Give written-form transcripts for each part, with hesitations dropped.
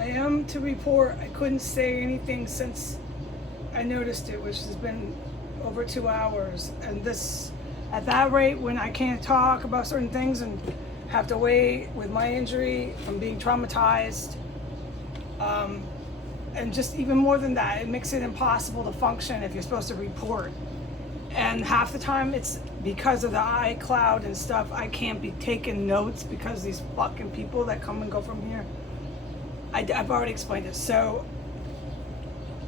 I am to report I couldn't say anything since I noticed it, which has been over 2 hours. And this, at that rate, when I can't talk about certain things and have to wait with my injury from being traumatized, and just even more than that, it makes it impossible to function if you're supposed to report. And half the time it's because of the iCloud and stuff, I can't be taking notes because these fucking people that come and go from here. I've already explained it. So,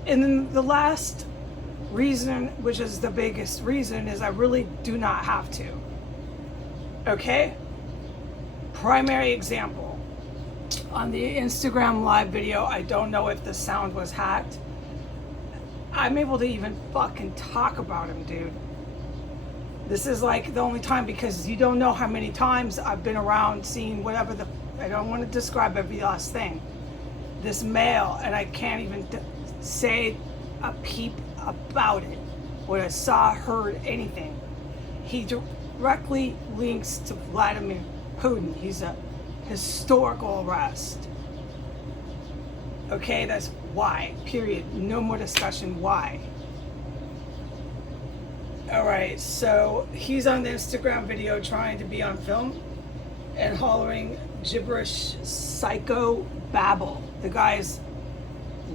and then the last reason, which is the biggest reason, is I really do not have to. Okay? Primary example. On the Instagram live video, I don't know if the sound was hacked. I'm able to even fucking talk about him, dude. This is like the only time, because you don't know how many times I've been around seeing whatever the, I don't want to describe every last thing. This male, and I can't even say a peep about it. What I saw, heard, anything. He directly links to Vladimir Putin. He's a historical arrest. Okay, that's why, period. No more discussion, why. All right, so he's on the Instagram video trying to be on film and hollering gibberish, psycho babble. The guy's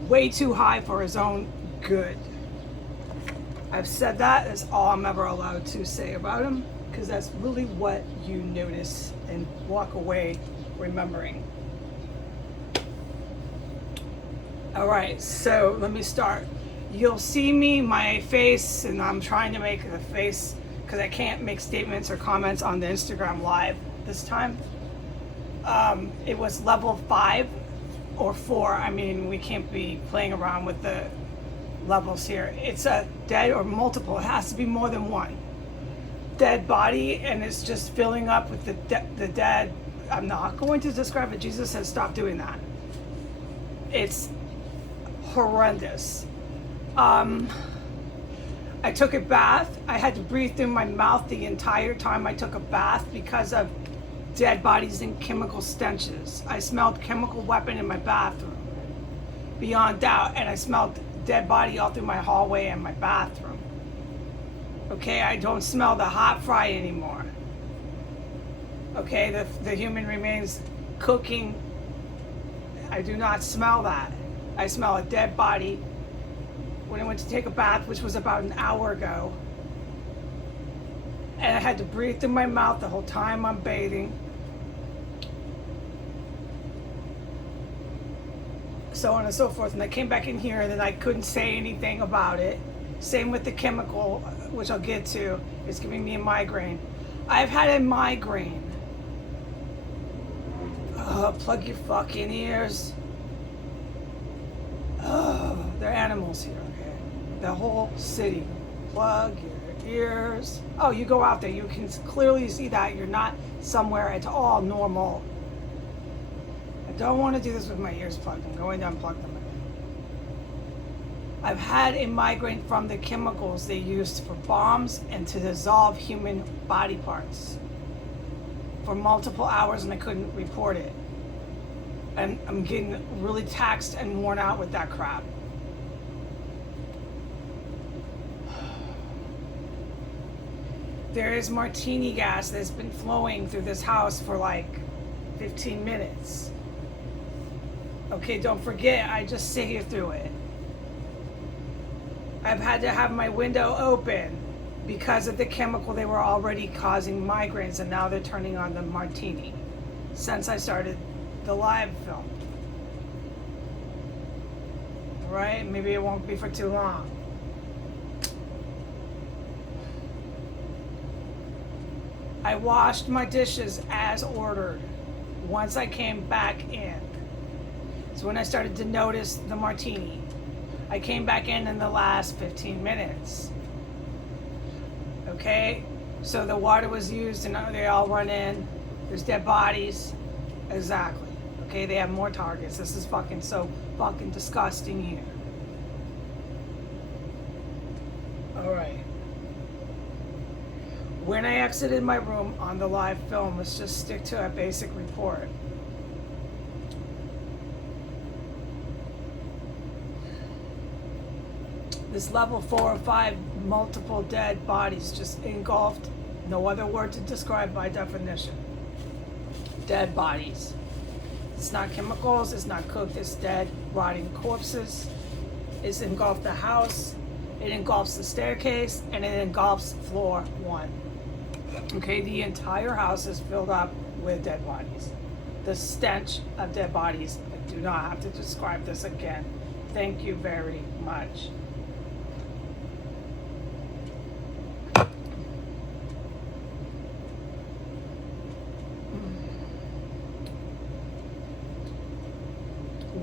way too high for his own good. I've said that. That's all I'm ever allowed to say about him, because that's really what you notice and walk away remembering. All right, so let me start. You'll see me, my face, and I'm trying to make the face because I can't make statements or comments on the Instagram live this time. It was level 5 or 4. I mean, we can't be playing around with the levels here. It's a dead or multiple. It has to be more than one dead body, and it's just filling up with the dead. I'm not going to describe it. Jesus said stop doing that. It's horrendous. I took a bath. I had to breathe through my mouth the entire time I took a bath because of dead bodies and chemical stenches. I smelled chemical weapon in my bathroom, beyond doubt, and I smelled dead body all through my hallway and my bathroom. Okay, I don't smell the hot fry anymore. Okay, the human remains cooking. I do not smell that. I smell a dead body. When I went to take a bath, which was about an hour ago, and I had to breathe through my mouth the whole time I'm bathing. So on and so forth. And I came back in here and then I couldn't say anything about it. Same with the chemical, which I'll get to. It's giving me a migraine. I've had a migraine. Plug your fucking ears. They're animals here, okay? The whole city. Plug your ears. Oh, you go out there, you can clearly see that you're not somewhere at all normal. I don't want to do this with my ears plugged. I'm going to unplug them again. I've had a migraine from the chemicals they used for bombs and to dissolve human body parts for multiple hours, and I couldn't report it. And I'm getting really taxed and worn out with that crap. There is martini gas that's been flowing through this house for like 15 minutes. Okay, don't forget, I just sit here through it. I've had to have my window open because of the chemical. They were already causing migraines, and now they're turning on the martini since I started the live film. All right, maybe it won't be for too long. I washed my dishes as ordered once I came back in. So when I started to notice the martini, I came back in the last 15 minutes. Okay, so the water was used and they all run in. There's dead bodies. Exactly. Okay, they have more targets. This is fucking so fucking disgusting here. All right. When I exited my room on the live film, let's just stick to a basic report. This level 4 or 5, multiple dead bodies just engulfed. No other word to describe by definition. Dead bodies. It's not chemicals, it's not cooked, it's dead, rotting corpses. It's engulfed the house, it engulfs the staircase, and it engulfs floor 1. Okay, the entire house is filled up with dead bodies. The stench of dead bodies. I do not have to describe this again. Thank you very much.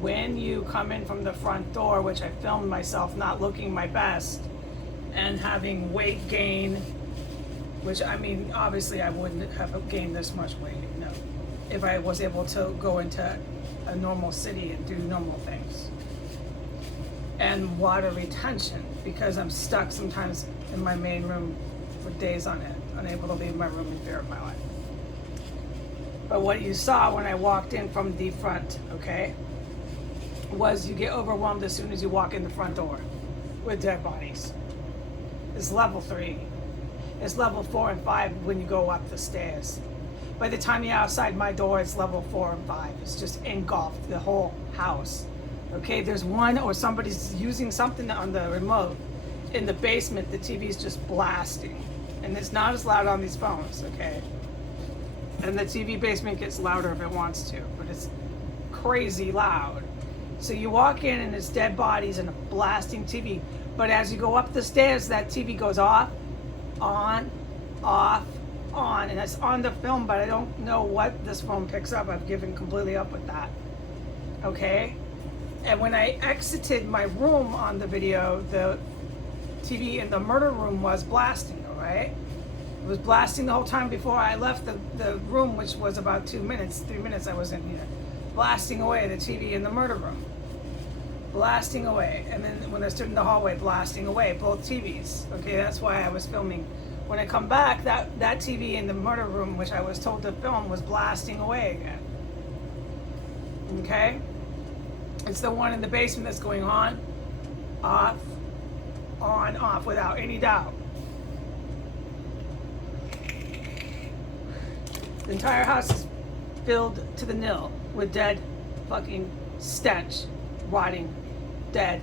When you come in from the front door, which I filmed myself not looking my best and having weight gain, which I mean, obviously I wouldn't have gained this much weight, no, if I was able to go into a normal city and do normal things. And water retention, because I'm stuck sometimes in my main room for days on end, unable to leave my room in fear of my life. But what you saw when I walked in from the front, okay, was you get overwhelmed as soon as you walk in the front door with dead bodies. It's level 3. It's level 4 and 5 when you go up the stairs. By the time you're outside my door, it's level 4 and 5. It's just engulfed the whole house. Okay, there's one or somebody's using something on the remote in the basement. The TV's just blasting, and it's not as loud on these phones. Okay, and the TV basement gets louder if it wants to, but it's crazy loud. So you walk in and it's dead bodies and a blasting TV. But as you go up the stairs, that TV goes off, on, off, on. And it's on the film, but I don't know what this phone picks up. I've given completely up with that. Okay? And when I exited my room on the video, the TV in the murder room was blasting, all right? It was blasting the whole time before I left the room, which was about 2 minutes, 3 minutes I was in here. Blasting away the TV in the murder room. Blasting away. And then when I stood in the hallway, blasting away both TVs. Okay, that's why I was filming. When I come back, that TV in the murder room, which I was told to film, was blasting away again. Okay? It's the one in the basement that's going on, off, on, off, without any doubt. The entire house is filled to the nil with dead fucking stench, rotting, dead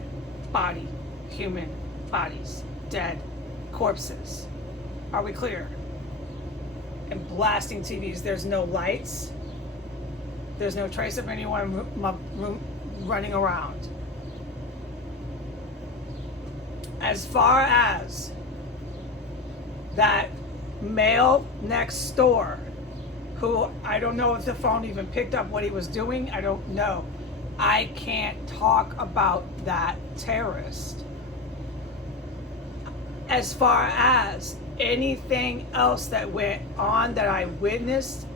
body, human bodies, dead corpses. Are we clear? And blasting TVs. There's no lights. There's no trace of anyone running around. As far as that male next door, who I don't know if the phone even picked up what he was doing, I don't know. I can't talk about that terrorist. As far as anything else that went on that I witnessed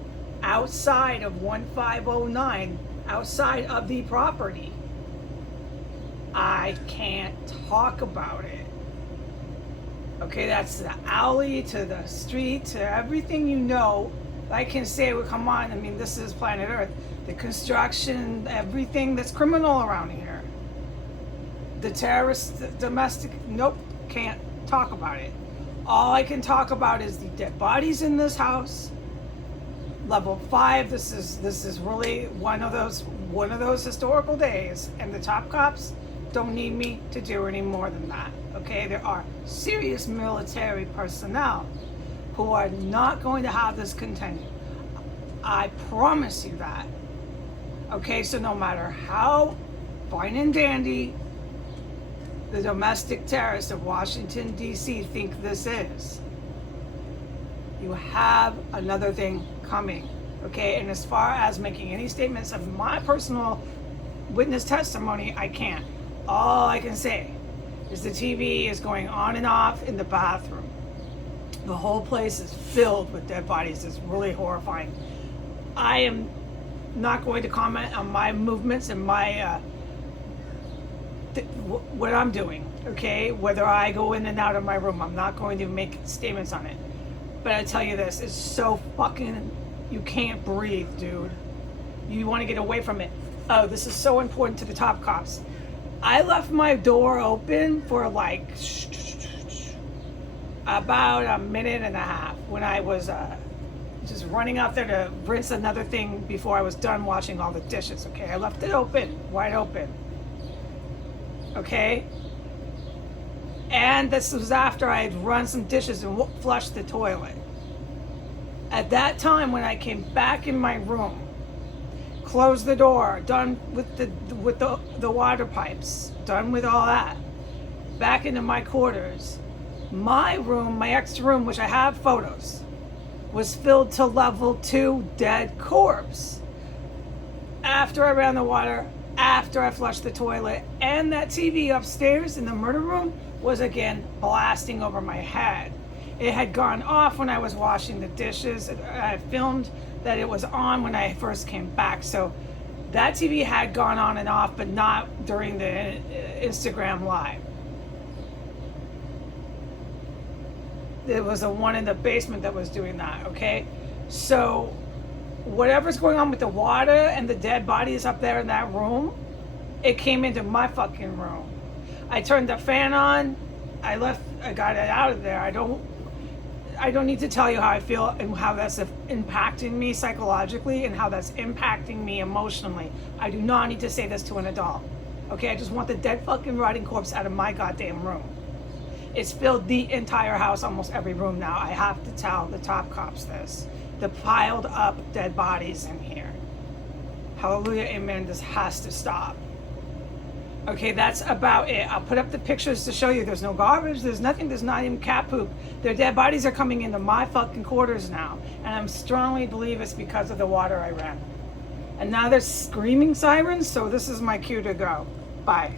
outside of 1509, outside of the property, I can't talk about it. Okay, that's the alley to the street to everything you know. I can say, well, come on, I mean, this is planet Earth. The construction, everything that's criminal around here. The terrorist, the domestic, nope, can't talk about it. All I can talk about is the dead bodies in this house. Level 5, this is really one of those historical days, and the top cops don't need me to do any more than that. Okay, there are serious military personnel who are not going to have this continue. I promise you that. Okay, so no matter how fine and dandy the domestic terrorists of Washington, D.C. think this is, you have another thing coming. Okay, and as far as making any statements of my personal witness testimony, I can't. All I can say is the TV is going on and off in the bathroom. The whole place is filled with dead bodies. It's really horrifying. I am not going to comment on my movements and my what I'm doing, okay? Whether I go in and out of my room, I'm not going to make statements on it. But I tell you this, it's so fucking, you can't breathe, dude. You want to get away from it. Oh, this is so important to the top cops. I left my door open for like about a minute and a half when I was just running out there to rinse another thing before I was done washing all the dishes. Okay, I left it open, wide open. Okay, and this was after I had run some dishes and flushed the toilet. At that time, when I came back in my room, closed the door, done with the water pipes, done with all that, back into my quarters, my room, my extra room, which I have photos, was filled to level 2 dead corpse. After I ran the water, after I flushed the toilet, and that TV upstairs in the murder room was again blasting over my head. It had gone off when I was washing the dishes. I filmed that it was on when I first came back. So that TV had gone on and off, but not during the Instagram live. There was a one in the basement that was doing that, okay? So whatever's going on with the water and the dead bodies up there in that room, it came into my fucking room. I turned the fan on. I got it out of there. I don't need to tell you how I feel and how that's impacting me psychologically and how that's impacting me emotionally. I do not need to say this to an adult. Okay, I just want the dead fucking rotting corpse out of my goddamn room. It's filled the entire house, almost every room now. I have to tell the top cops this. The piled up dead bodies in here. Hallelujah, amen. This has to stop. Okay, that's about it. I'll put up the pictures to show you. There's no garbage. There's nothing. There's not even cat poop. Their dead bodies are coming into my fucking quarters now. And I strongly believe it's because of the water I ran. And now there's screaming sirens, so this is my cue to go. Bye.